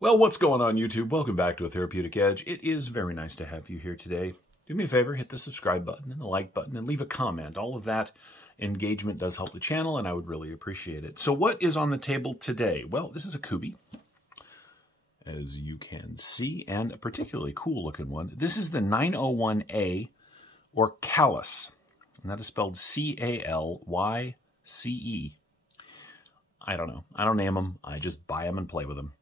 Well, what's going on, YouTube? Welcome back to a Therapeutic Edge. It is very nice to have you here today. Do me a favor, hit the subscribe button and the like button and leave a comment. All of that engagement does help the channel, and I would really appreciate it. So what is on the table today? Well, this is a Kubey, as you can see, and a particularly cool-looking one. This is the 901A, or Callus, and that is spelled C-A-L-Y-C-E. I don't know. I don't name them. I just buy them and play with them.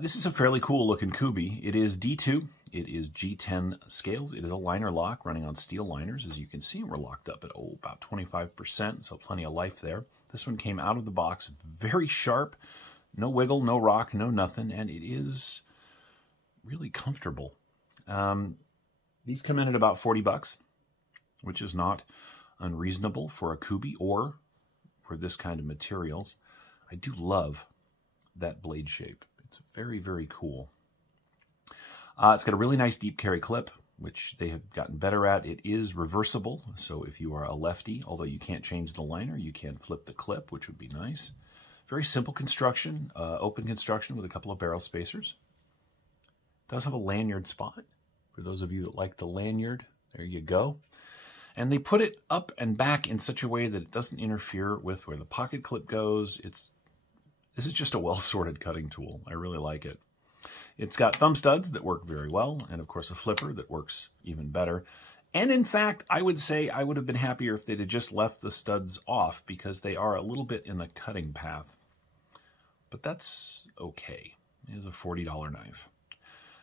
This is a fairly cool-looking Kubey. It is D2. It is G10 scales. It is a liner lock running on steel liners. As you can see, we're locked up at about 25%, so plenty of life there. This one came out of the box very sharp. No wiggle, no rock, no nothing, and it is really comfortable. These come in at about 40 bucks, which is not unreasonable for a Kubey or for this kind of materials. I do love that blade shape. It's very, very cool. It's got a really nice deep carry clip, which they have gotten better at. It is reversible, so if you are a lefty, although you can't change the liner, you can flip the clip, which would be nice. Very simple construction, open construction with a couple of barrel spacers. It does have a lanyard spot. For those of you that like the lanyard, there you go. And they put it up and back in such a way that it doesn't interfere with where the pocket clip goes. This is just a well-sorted cutting tool. I really like it. It's got thumb studs that work very well, and of course a flipper that works even better. And in fact, I would say I would have been happier if they'd have just left the studs off, because they are a little bit in the cutting path. But that's okay. It is a $40 knife.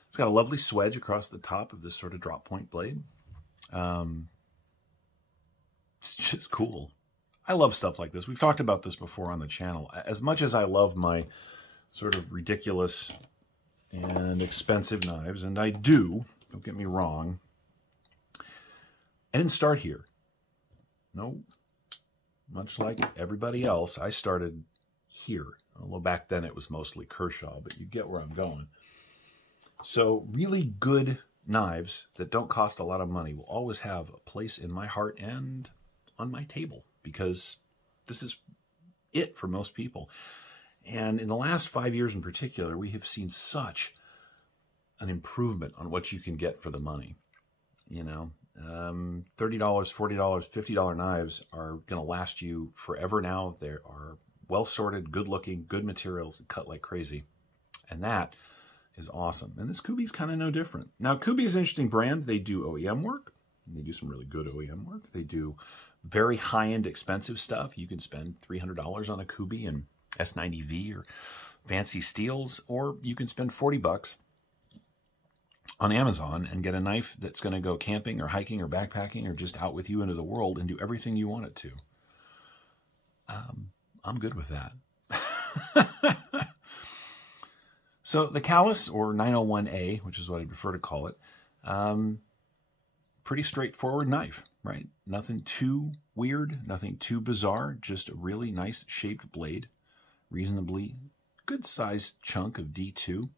It's got a lovely swedge across the top of this sort of drop point blade. It's just cool. I love stuff like this. We've talked about this before on the channel. As much as I love my sort of ridiculous and expensive knives, and I do, don't get me wrong, I didn't start here. No, much like everybody else, I started here. Although back then it was mostly Kershaw, but you get where I'm going. So really good knives that don't cost a lot of money will always have a place in my heart and on my table, because this is it for most people. And in the last 5 years in particular, we have seen such an improvement on what you can get for the money. You know, $30, $40, $50 knives are going to last you forever now. They are well-sorted, good-looking, good materials, and cut like crazy. And that is awesome. And this Kubey's kind of no different. Now, Kubey is an interesting brand. They do OEM work. They do some really good OEM work. They do very high-end expensive stuff. You can spend $300 on a Kubey and S90V or fancy steels, or you can spend 40 bucks on Amazon and get a knife that's going to go camping or hiking or backpacking or just out with you into the world and do everything you want it to. I'm good with that. So the Callus, or 901A, which is what I prefer to call it, pretty straightforward knife, right? Nothing too weird, nothing too bizarre, just a really nice shaped blade, reasonably good sized chunk of D2.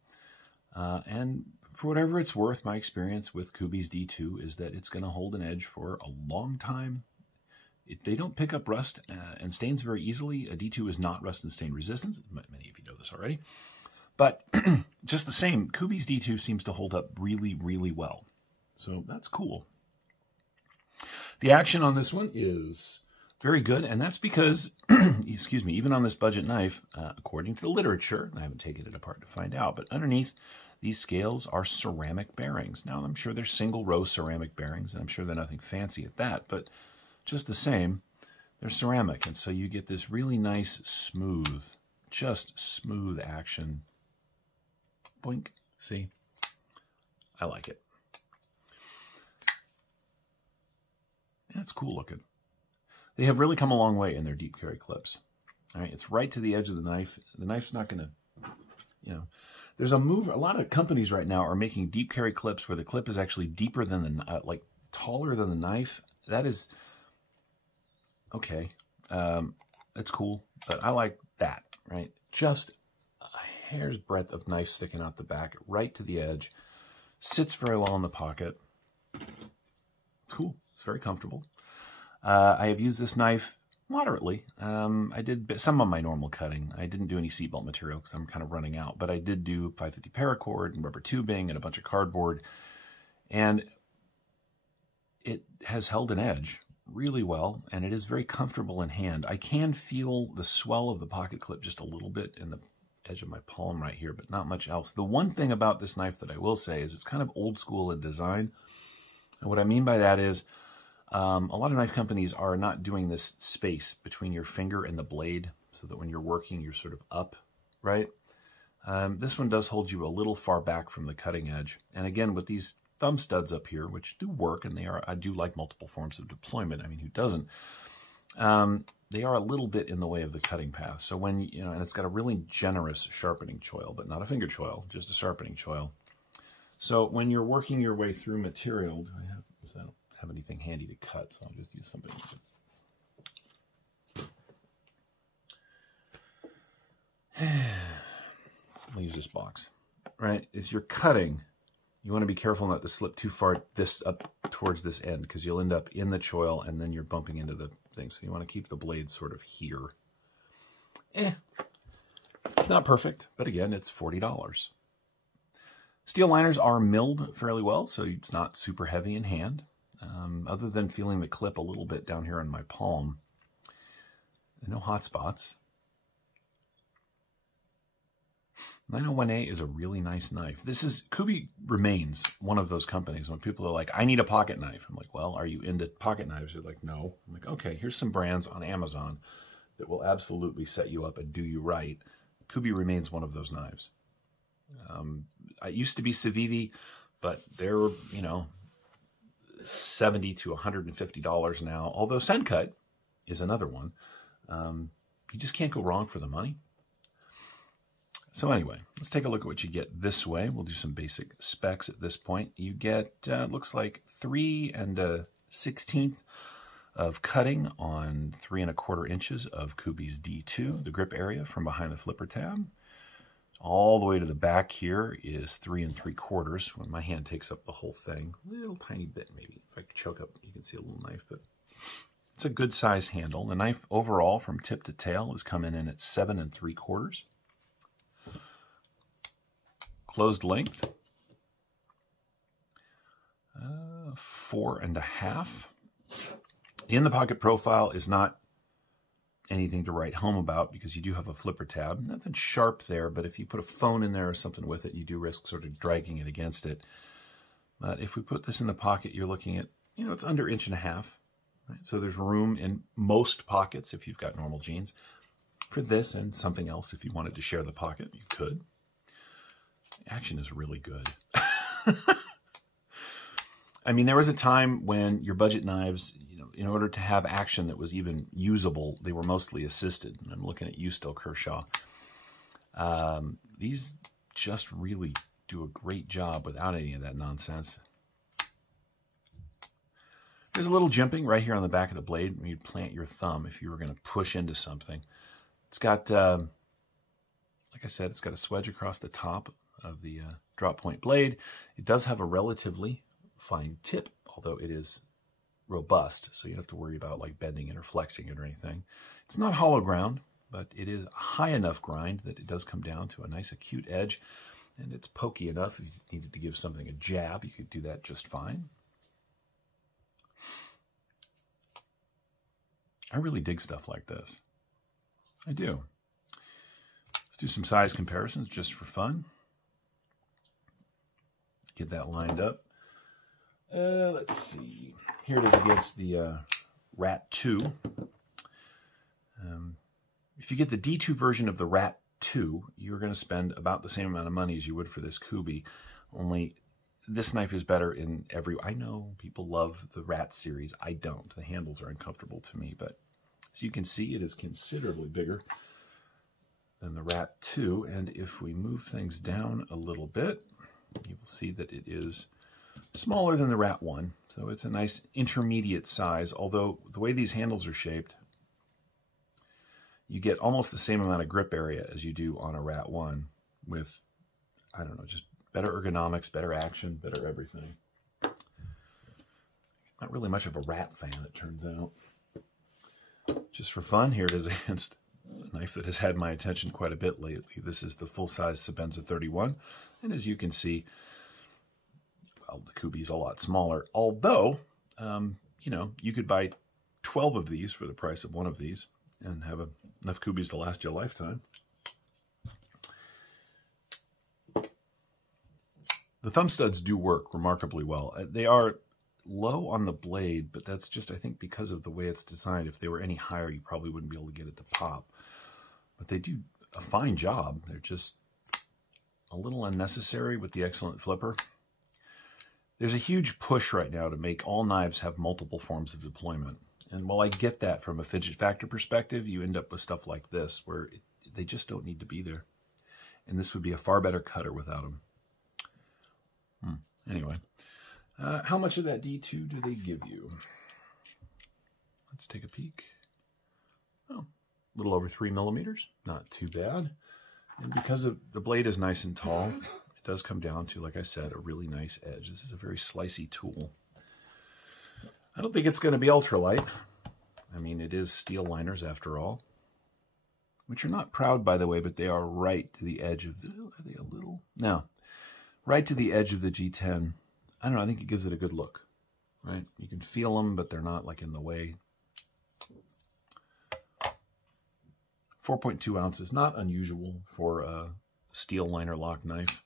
And for whatever it's worth, my experience with Kubey's D2 is that it's going to hold an edge for a long time. They don't pick up rust and stains very easily. A D2 is not rust and stain resistant. Many of you know this already. But just the same, Kubey's D2 seems to hold up really, really well. So that's cool. The action on this one is very good, and that's because, excuse me, even on this budget knife, according to the literature, I haven't taken it apart to find out, but underneath these scales are ceramic bearings. Now, I'm sure they're single-row ceramic bearings, and I'm sure they're nothing fancy at that, but just the same, they're ceramic, and so you get this really nice, smooth, just smooth action. Boink. See? I like it. That's cool looking. They have really come a long way in their deep carry clips. All right, it's right to the edge of the knife. The knife's not going to, you know, there's a move. A lot of companies right now are making deep carry clips where the clip is actually deeper than the, like taller than the knife. That is, okay, it's cool, but I like that, right? Just a hair's breadth of knife sticking out the back, right to the edge. Sits very well in the pocket. It's cool. It's very comfortable. I have used this knife Moderately. I did some of my normal cutting. I didn't do any seatbelt material because I'm kind of running out, but I did do 550 paracord and rubber tubing and a bunch of cardboard, and it has held an edge really well, and it is very comfortable in hand. I can feel the swell of the pocket clip just a little bit in the edge of my palm right here, but not much else. The one thing about this knife that I will say is it's kind of old school in design, and what I mean by that is a lot of knife companies are not doing this space between your finger and the blade so that when you're working, you're sort of up, right? This one does hold you a little far back from the cutting edge. And again, with these thumb studs up here, which do work, and I do like multiple forms of deployment. I mean, who doesn't? They are a little bit in the way of the cutting path. So when, and it's got a really generous sharpening choil, but not a finger choil, just a sharpening choil. So when you're working your way through material, I don't have anything handy to cut, so I'll just use something. I'll use this box, right? If you're cutting, you want to be careful not to slip too far up towards this end, because you'll end up in the choil and then you're bumping into the thing. So you want to keep the blade sort of here. It's not perfect, but again, it's $40. Steel liners are milled fairly well, so it's not super heavy in hand. Other than feeling the clip a little bit down here on my palm. No hot spots. 901A is a really nice knife. Kubey remains one of those companies when people are like, I need a pocket knife. I'm like, well, are you into pocket knives? They're like, no. I'm like, okay, here's some brands on Amazon that will absolutely set you up and do you right. Kubey remains one of those knives. I used to be Civivi, but they're, $70 to $150 now. Although Sencut is another one. You just can't go wrong for the money. So anyway, let's take a look at what you get this way. We'll do some basic specs at this point. You get, looks like 3 1/16 of cutting on 3 1/4 inches of Kubey's D2, the grip area from behind the flipper tab. All the way to the back here is 3 3/4 when my hand takes up the whole thing. A little tiny bit maybe. If I could choke up, you can see a little knife, but it's a good size handle. The knife overall from tip to tail is coming in at 7 3/4. Closed length, 4 1/2. In the pocket profile is not anything to write home about because you do have a flipper tab. Nothing sharp there, but if you put a phone in there or something with it, you do risk sort of dragging it against it. But if we put this in the pocket, you're looking at, it's under 1.5 inches. Right? So there's room in most pockets, if you've got normal jeans, for this and something else. If you wanted to share the pocket, you could. Action is really good. I mean, there was a time when your budget knives, in order to have action that was even usable, they were mostly assisted. And I'm looking at you still, Kershaw. These just really do a great job without any of that nonsense. There's a little jimping right here on the back of the blade when you'd plant your thumb if you were going to push into something. It's got, like I said, it's got a swedge across the top of the drop point blade. It does have a relatively fine tip, although it is robust, so you don't have to worry about like bending it or flexing it or anything. It's not hollow ground, but it is high enough grind that it does come down to a nice acute edge, and it's pokey enough. If you needed to give something a jab, you could do that just fine. I really dig stuff like this. I do. Let's do some size comparisons just for fun. Get that lined up. Let's see. Here it is against the Rat 2. If you get the D2 version of the Rat 2, you're going to spend about the same amount of money as you would for this Kubey. Only this knife is better in every... I know people love the Rat series. I don't. The handles are uncomfortable to me, but as you can see, it is considerably bigger than the Rat 2. And if we move things down a little bit, you will see that it is smaller than the Rat 1, so it's a nice intermediate size, although the way these handles are shaped, you get almost the same amount of grip area as you do on a Rat 1 with, I don't know, just better ergonomics, better action, better everything. Not really much of a Rat fan, it turns out. Just for fun, here it is against a knife that has had my attention quite a bit lately. This is the full-size Sebenza 31. And as you can see, well, the Kubey's a lot smaller. Although, you know, you could buy 12 of these for the price of one of these and have enough Kubeys to last you a lifetime. The thumb studs do work remarkably well. They are low on the blade, but that's just, I think, because of the way it's designed. If they were any higher, you probably wouldn't be able to get it to pop. But they do a fine job. They're just a little unnecessary with the excellent flipper. There's a huge push right now to make all knives have multiple forms of deployment. And while I get that from a fidget factor perspective, you end up with stuff like this, where they just don't need to be there. And this would be a far better cutter without them. Anyway, how much of that D2 do they give you? Let's take a peek. Oh, a little over 3 millimeters. Not too bad. And because the blade is nice and tall, it does come down to, like I said, a really nice edge. This is a very slicey tool. I don't think it's going to be ultralight. I mean, it is steel liners after all, which are not proud, by the way, but they are right to the edge of the... Are they a little? No. Right to the edge of the G10. I don't know, I think it gives it a good look, right? You can feel them, but they're not like in the way. 4.2 ounces, not unusual for a steel liner lock knife.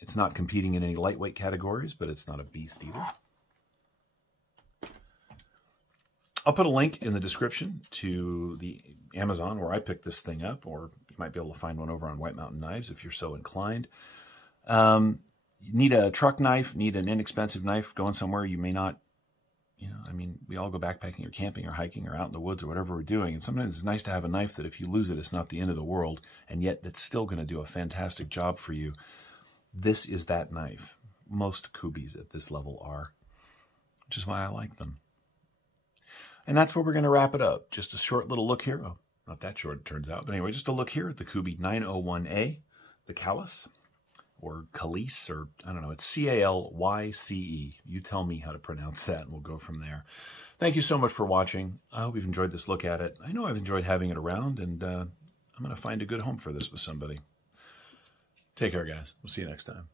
It's not competing in any lightweight categories, but it's not a beast either. I'll put a link in the description to the Amazon where I picked this thing up, or you might be able to find one over on White Mountain Knives if you're so inclined. You need a truck knife, need an inexpensive knife going somewhere you may not, you know, I mean, we all go backpacking or camping or hiking or out in the woods or whatever we're doing. And sometimes it's nice to have a knife that if you lose it, it's not the end of the world, and yet it's still going to do a fantastic job for you. This is that knife. Most Kubeys at this level are, which is why I like them. And that's where we're going to wrap it up. Just a short little look here. Oh, not that short, it turns out. But anyway, just a look here at the Kubey 901a, the Callus, or Calice, or I don't know. It's C-A-L-Y-C-E. You tell me how to pronounce that, and we'll go from there. Thank you so much for watching. I hope you've enjoyed this look at it. I know I've enjoyed having it around, and I'm going to find a good home for this with somebody. Take care, guys. We'll see you next time.